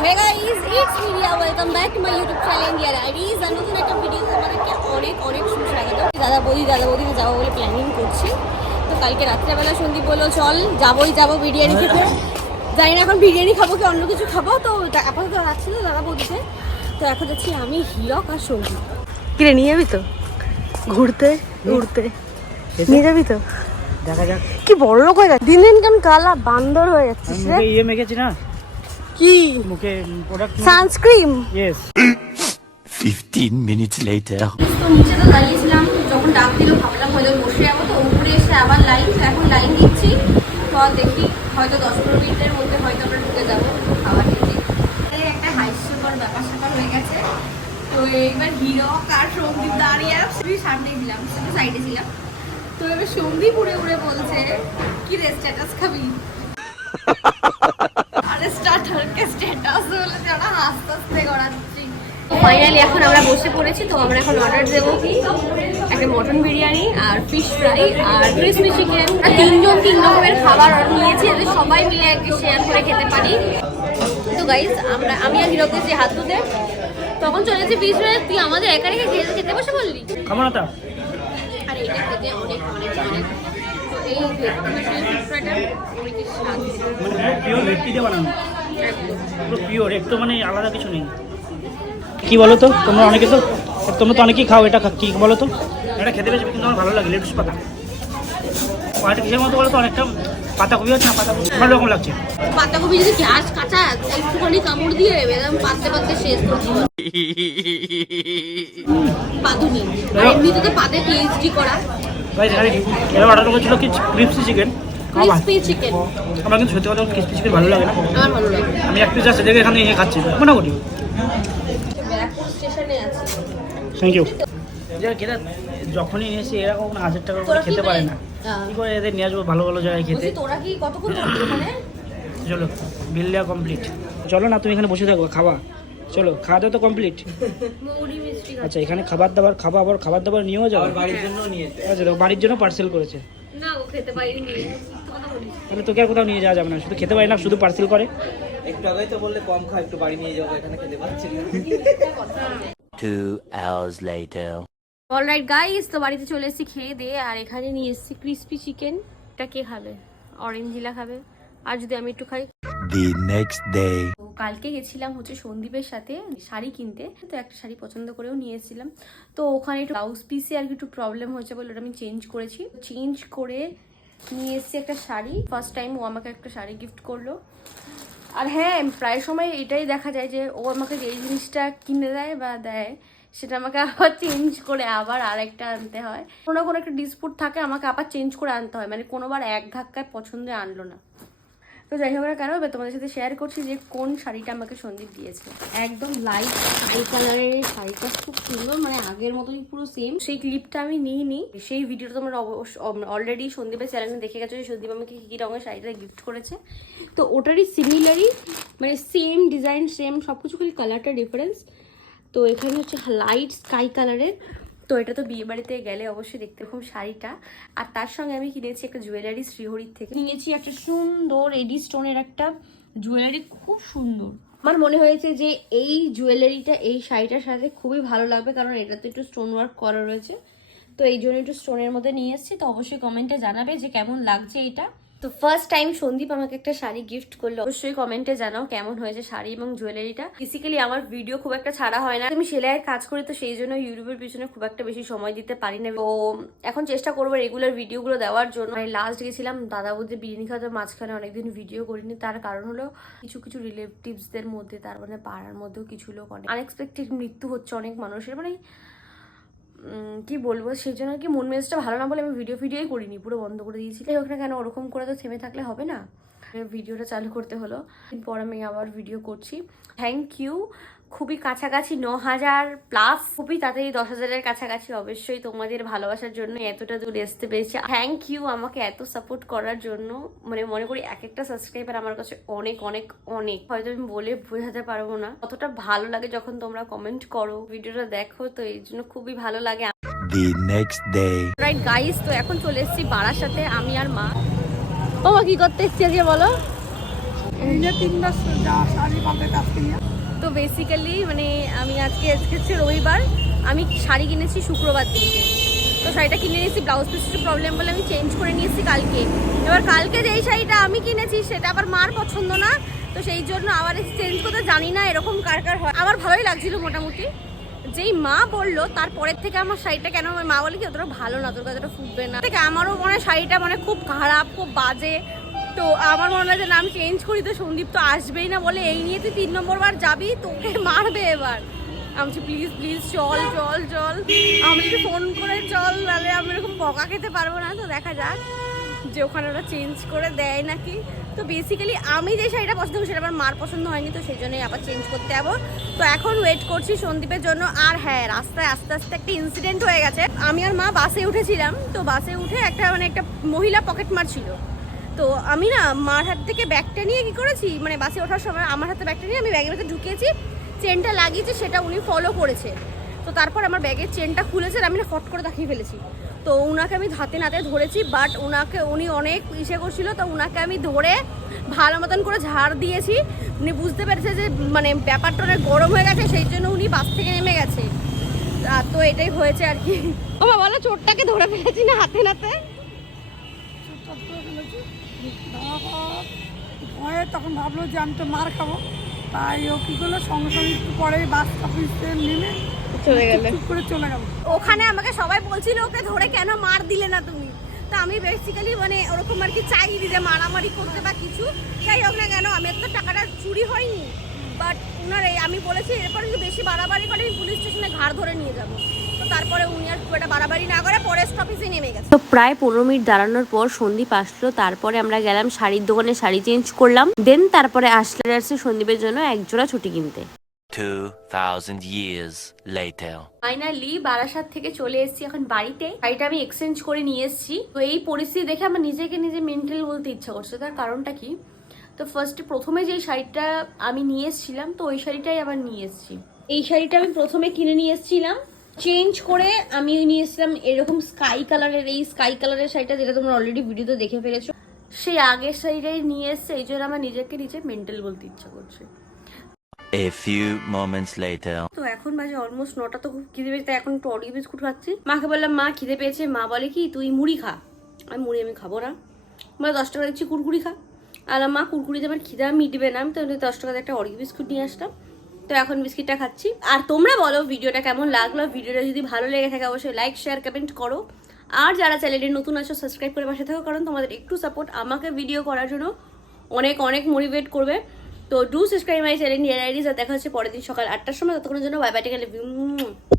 Hey guys, it's Media. Welcome back to my YouTube channel India Diaries. আর নতুন একটা video তোমাদেরকে অনেক সুস্বাগত। দাদা বৌদিতে যাবো বলে প্ল্যানিং করছি। তো কালকে রাত্রেবেলা সন্দীপ বললো চল যাবো বিরিয়ানি খেতে। জানি না এখন বিরিয়ানি খাবো কি অন্য কিছু খাবো, তো আপাতত রাখছিল দাদা বৌদিতে। তো এখন যাচ্ছি আমি, হিরক আর সন্দীপ। কিরে নিয়ে যাবি তো ঘুরতে নিয়ে যাবি তো? দেখা যাক। কি বড় লোক হয়ে গেছে, দিন কেমন কালা বান্দর হয়ে যাচ্ছে। ইয়ে মেখেছি না কি মুখে product sunscreen. Yes. 15 minutes later. তো নিচে তো দাঁড়িয়েছিলাম, যখন ডাক দিল ভাবলাম হয়তো বসে যাবো, তো উপরে এসে আবার লাইন, এখন লাইন দিচ্ছি। তো দেখি হয়তো 10-15 মিনিটের মধ্যে হয়তো আমরা ঢুকে যাবো খাবার খেতে। একটা হাস্যকর ব্যাপার স্যাপার হয়ে গেছে। তো এইবার হিরক আর সন্দীপ দাঁড়িয়ে সামনে ছিলাম, সাইডে ছিলাম। তো এবার সন্দীপ উড়ে বলছে কি রে স্ট্যাটাস খাবি? আরে স্ট্যাটাস বলে যারা হাসতে করাচ্ছি। ফাইনালি এখন আমরা বসে পড়েছি। তো আমরা এখন অর্ডার দেবো কি একটা মটন বিরিয়ানি আর ফিশ ফ্রাই আর ক্রিসপি চিকেন। তিনজন 3 রকমের খাবার অর্ডার নিয়েছি, যাতে সবাই মিলে একটু শেয়ার করে খেতে পারি। তো গাইজ আমি আর হিরোকে যে হাত ধুতে তখন চলেছি ফিশ ফ্রাই, তুই আমাদের একা রেখে খেতে বসে বললি খাবো না তা। আর এটা খেতে অনেক তো এই ফিশ ফ্রাইটা অনেক স্বাদ, মানে পিওর ভেটকি দিয়ে বানানো, একদম পুরো পিওর, একটু মানে আলাদা কিছু নেই। কি বলো তো তোমরা তো অনেকেই খাও, এটা কি বলো তো? এটা খেতে বেশি কিন্তু আমার ভালো লাগে, লেটুস পাতা। পাতা কিসের মতো বলো তো, অনেকটা পাতাকপি হচ্ছে না, পাতাকপি ভালো রকম লাগছে। পাতাকপি যদি গ্যাস কাঁচা একটুখানি কামড় দিয়ে একদম পাততে শেষ করছি। পাতুনি এমনিতে তো পাতে পিএইচডি করা। এরা অর্ডার করেছিল কি ক্রিসপি চিকেন। ক্রিসপি চিকেন আমার কিন্তু সত্যি কথা ক্রিসপি চিকেন ভালো লাগে না, আমার ভালো লাগে। আমি এক পিস আছে দেখে এখানে এসে খাচ্ছি মোটামুটি। ব্যারাকপুর স্টেশনে আছে। Thank you. খেতে যখনই এসে এরকম 1000 টাকা করে খেতে পারে না, কি করে এদের নিয়ে আসবো ভালো জায়গায় খেতে। তোরা কি কতক্ষণ থাকবি ওখানে? চলো বিল দেওয়া কমপ্লিট, চলো না তুমি এখানে বসে থাকো খাওয়া। চলো খাওয়া দাওয়া তো কমপ্লিট। মুড়ি মিষ্টি আচ্ছা এখানে খাবার দাবার নিয়েও যাও, বাড়ির জন্য নিয়েছে। আচ্ছা দেখো বাড়ির জন্য পার্সেল করেছে না, ও খেতে পারিনি। কথা বলিস তাহলে তোকে আর কোথাও নিয়ে যাওয়া যাবে না, শুধু খেতে পারি না, শুধু পার্সেল করে। একটু আগেই তো বললে কম খা, একটু বাড়ি নিয়ে যাবো, এখানে খেতে পাচ্ছি না। 2 hours later. অলরাইট গাইস, তো বাড়িতে চলে এসেছি খেয়ে দিয়ে, আর এখানে নিয়ে এসেছি ক্রিসপি চিকেন। এটা কে খাবে? অরেঞ্জিলা খাবে, আর যদি আমি একটু খাই। The next day. তো কালকে গেছিলাম হচ্ছে সন্দীপের সাথে শাড়ি কিনতে, তো একটা শাড়ি পছন্দ করেও নিয়ে এসেছিলাম। তো ওখানে একটু ব্লাউজ পিসে আর কি একটু প্রবলেম হয়েছে বলে ওটা আমি চেঞ্জ করেছি। চেঞ্জ করে নিয়ে এসেছি একটা শাড়ি। ফার্স্ট টাইম ও আমাকে একটা শাড়ি গিফট করলো। আর হ্যাঁ, প্রায় সময় এটাই দেখা যায় যে ও আমাকে যে জিনিসটা কিনে দেয় বা দেয়, সেটা আমাকে আবার চেঞ্জ করে আবার আরেকটা আনতে হয়। কোনো না কোনো একটা ডিসপুট থাকে, আমাকে আবার চেঞ্জ করে আনতে হয়, মানে কোনোবার এক ধাক্কায় পছন্দে আনলো না। তো যাই হোক না কেন, তোমাদের সাথে শেয়ার করছি যে কোন শাড়িটা আমাকে সন্দীপ দিয়েছে। একদম লাইট স্কাই কালারের শাড়িটা, খুব সুন্দর, মানে আগের মতোই পুরো সেম। সেই ক্লিপটা আমি নিইনি, সেই ভিডিওটা তোমরা অলরেডি সন্দীপের চ্যানেলে দেখে গেছো যে সন্দীপ আমাকে কী রঙের শাড়িটা গিফট করেছে। তো ওটারই সিমিলারই, মানে সেম ডিজাইন, সেম সব কিছু, খালি কালারটা ডিফারেন্স। তো এখানে হচ্ছে লাইট স্কাই কালারের। তো এটা তো বিয়ে বাড়িতে গেলে অবশ্যই দেখতে খুব শাড়িটা। আর তার সঙ্গে আমি কিনেছি একটা জুয়েলারি শ্রীহরির থেকে, কিনেছি একটা সুন্দর এডি স্টোনের একটা জুয়েলারি, খুব সুন্দর। আমার মনে হয়েছে যে এই জুয়েলারিটা এই শাড়িটার সাথে খুবই ভালো লাগবে, কারণ এটাতে একটু স্টোন ওয়ার্ক করা রয়েছে। তো এই জন্য একটু স্টোনের মধ্যে নিয়ে এসেছি। তো অবশ্যই কমেন্টে জানাবে যে কেমন লাগছে এটা। তো ফার্স্ট টাইম সন্দীপ আমাকে একটা শাড়ি গিফট করলো, অবশ্যই কমেন্টে জানাও কেমন হয়েছে শাড়ি এবং জুয়েলারিটা। বেসিক্যালি আমার ভিডিও খুব একটা ছাড়া হয় না, আমি সেলাইয়ের কাজ করি, তো সেই জন্য ইউটিউবের পিছনে খুব একটা বেশি সময় দিতে পারি না। তো এখন চেষ্টা করবো রেগুলার ভিডিওগুলো দেওয়ার জন্য। আমি লাস্ট গেছিলাম দাদা বৌদি বিরিয়ানি খাওয়াতে, মাঝখানে অনেকদিন ভিডিও করিনি। তার কারণ হলো কিছু রিলেটিভসদের মধ্যে, তার মানে পাড়ার মধ্যেও কিছু লোক অনেক আনএক্সপেক্টেড মৃত্যু হচ্ছে অনেক মানুষের, মানে কি বলবো, সেই জন্য কি মন মেজাজটা ভালো না বলে আমি ভিডিওই করিনি, পুরো বন্ধ করে দিয়েছি। হোক না কেন, ওরকম করে তো থেমে থাকলে হবে না, ভিডিওটা চালু করতে হলো। এরপর আমি আবার ভিডিও করছি। Thank you. খুবই কাছাকাছি 9000+, খুবই তাড়াতাড়ি 10,000-এর কাছাকাছি। অবশ্যই তোমাদের ভালোবাসার জন্য এতটা দূর আসতে পেরেছি। থ্যাংক ইউ আমাকে এত সাপোর্ট করার জন্য। মানে মনে করি এক একটা সাবস্ক্রাইবার আমার কাছে অনেক হয়তো আমি বলে বোঝাতে পারবো না কতটা ভালো লাগে যখন তোমরা কমেন্ট করো, ভিডিওটা দেখো। তো এই জন্য খুবই ভালো লাগে। The next day. Right guys, তো এখন চলে এসেছি বারাসাতে আমি আর মা। ও মা, কি করতে এসেছি আজকে বলো? এই যে 3 বছর যা শাড়ি বাঁধে কাছে নিয়ে। তো বেসিক্যালি মানে আমি আজকে হচ্ছে রবিবার, আমি শাড়ি কিনেছি শুক্রবার দিনকে। তো শাড়িটা কিনে নিয়েছি, ব্লাউজ পিস একটু প্রবলেম বলে আমি চেঞ্জ করে নিয়েছি কালকে। এবার কালকে যেই শাড়িটা আমি কিনেছি সেটা আবার মার পছন্দ না, তো সেই জন্য আবার চেঞ্জ করতে জানি না এরকম কার কার হয়। আমার ভালোই লাগছিল মোটামুটি। যেই মা বললো তারপরের থেকে আমার শাড়িটা কেন, আমার মা বলে কি অতটা ভালো না, তোর কাছে অতটা ফুটবে না, থেকে আমারও মনে হয় শাড়িটা মানে খুব খারাপ, খুব বাজে। তো আমার মনে হয় যে না আমি চেঞ্জ করি, তো সন্দীপ তো আসবেই না বলে এই নিয়ে তুই 3 নম্বর বার যাবি, তোকে মারবে এবার। আমি বলছি প্লিজ প্লিজ চল চল চল, আমি যদি ফোন করে চল, তাহলে আমি এরকম বকা খেতে পারবো না। তো দেখা যাক যে ওখানে ওরা চেঞ্জ করে দেয় নাকি। তো বেসিক্যালি আমি যে শাড়িটা পছন্দ করি সেটা আমার মার পছন্দ হয়নি, তো সেই জন্যই আবার চেঞ্জ করতে যাবো। তো এখন ওয়েট করছি সন্দীপের জন্য। আর হ্যাঁ, রাস্তায় আস্তে আস্তে একটা ইনসিডেন্ট হয়ে গেছে। আমি আর মা বাসে উঠেছিলাম, তো বাসে উঠে একটা মহিলা পকেট মারছিল। তো আমি না মার হাত থেকে ব্যাগটা নিয়ে কি করেছি, মানে বাসে ওঠার সময় আমার হাতে ব্যাগটা নিয়ে আমি ব্যাগের ভেতরে ঢুকিয়েছি, চেনটা লাগিয়েছি, সেটা উনি ফলো করেছে। তো তারপর আমার ব্যাগের চেনটা খুলেছে আর আমি না ফট করে দেখিয়ে ফেলেছি। তো ওনাকে আমি হাতে নাতে ধরেছি, বাট উনি অনেক ইসে করছিল, তো ওনাকে আমি ধরে ভালো মতন করে ঝাড় দিয়েছি। উনি বুঝতে পেরেছে যে মানে ব্যাপারটা অনেক গরম হয়ে গেছে, সেই জন্য উনি বাস থেকে নেমে গেছে। তো এটাই হয়েছে আর কি। ও বাবা, বলো চোরটাকে ধরে ফেলেছি না হাতে নাতে। ভয়ে তখন ভাবলো যে আমি তো মার খাবো, তাই ও কি করলো, সঙ্গে সঙ্গে একটু পরে বাস অফিসে নেমে চলে গেল, চুপ করে চলে গেল। ওখানে আমাকে সবাই বলছিল ওকে ধরে কেন মার দিলে না তুমি। তো আমি বেসিক্যালি মানে ওরকম আর কি চাইনি যে মারামারি করতে বা কিছু, যাই হোক না কেন, আমি তো টাকাটা চুরি হয়নি। বাট ওনার আমি বলেছি এরপর যদি বেশি বাড়াবাড়ি করে আমি পুলিশ স্টেশনে ঘাড় ধরে নিয়ে যাবো। তো তারপরে উনি আর খুব একটা বাড়াবাড়ি না করে ফরেস্ট অফিসে নেমে গেছে। তো প্রায় 15 মিনিট দাঁড়ানোর পর সন্দীপ আসলো, তারপরে আমরা গেলাম শাড়ির দোকানে, শাড়ি চেঞ্জ করলাম। দেন তারপরে আসলে সন্দীপের জন্য একজোড়া ছুটি কিনতে। 2000 years later. ফাইনালি বারাসাত থেকে চলে এসেছি এখন বাড়িতে। শাড়িটা আমি এক্সচেঞ্জ করে নিয়ে এসেছি। তো এই পরিস্থিতি দেখে আমার নিজেকে নিজে মেন্টাল বলতে ইচ্ছা করছে। তার কারণটা কি, তো প্রথমে যে শাড়িটা আমি নিয়ে এসেছিলাম, তো ওই শাড়িটাই আবার নিয়ে এসেছি। এই শাড়িটা আমি প্রথমে কিনে নিয়ে এসেছিলাম, চেঞ্জ করে আমি নিয়ে এসেছিলাম এরকম স্কাই কালারের, এই স্কাই কালারের শাড়িটা যেটা তোমরা অলরেডি ভিডিওতে দেখে ফেলেছো। সেই আগের শাড়িটাই নিয়ে এসছে, এই জন্য আমার নিজেকে নিজে মেন্টাল বলতে ইচ্ছা করছে। A few moments later. তো এখন বাজে অলমোস্ট 9টা, তো খুব খিদে পেয়েছে, এখন একটু অরিও বিস্কুট খাচ্ছি। মাকে বললাম মা খিদে পেয়েছে, মা বলে কি তুই মুড়ি খা। আমি খাবো না, মানে 10 টাকা দিচ্ছি কুরকুরি খা। আর মা কুরকুরিতে আমার খিদা মিটবে না, আমি তো 10 টাকাতে একটা অরিও বিস্কুট নিয়ে আসলাম। তো এখন বিস্কিটটা খাচ্ছি। আর তোমরা বলো ভিডিওটা কেমন লাগলো। ভিডিওটা যদি ভালো লেগে থাকে অবশ্যই লাইক শেয়ার কমেন্ট করো। আর যারা চ্যানেলে নতুন আছো সাবস্ক্রাইব করে পাশে থাকো, কারণ তোমাদের একটু সাপোর্ট আমাকে ভিডিও করার জন্য অনেক অনেক মোটিভেট করবে। তো do subscribe my channel Near Ideas. আর দেখা হচ্ছে পরের দিন সকাল 8টার সময়। ততক্ষণের জন্য বাই বাই, টেক কেয়ার।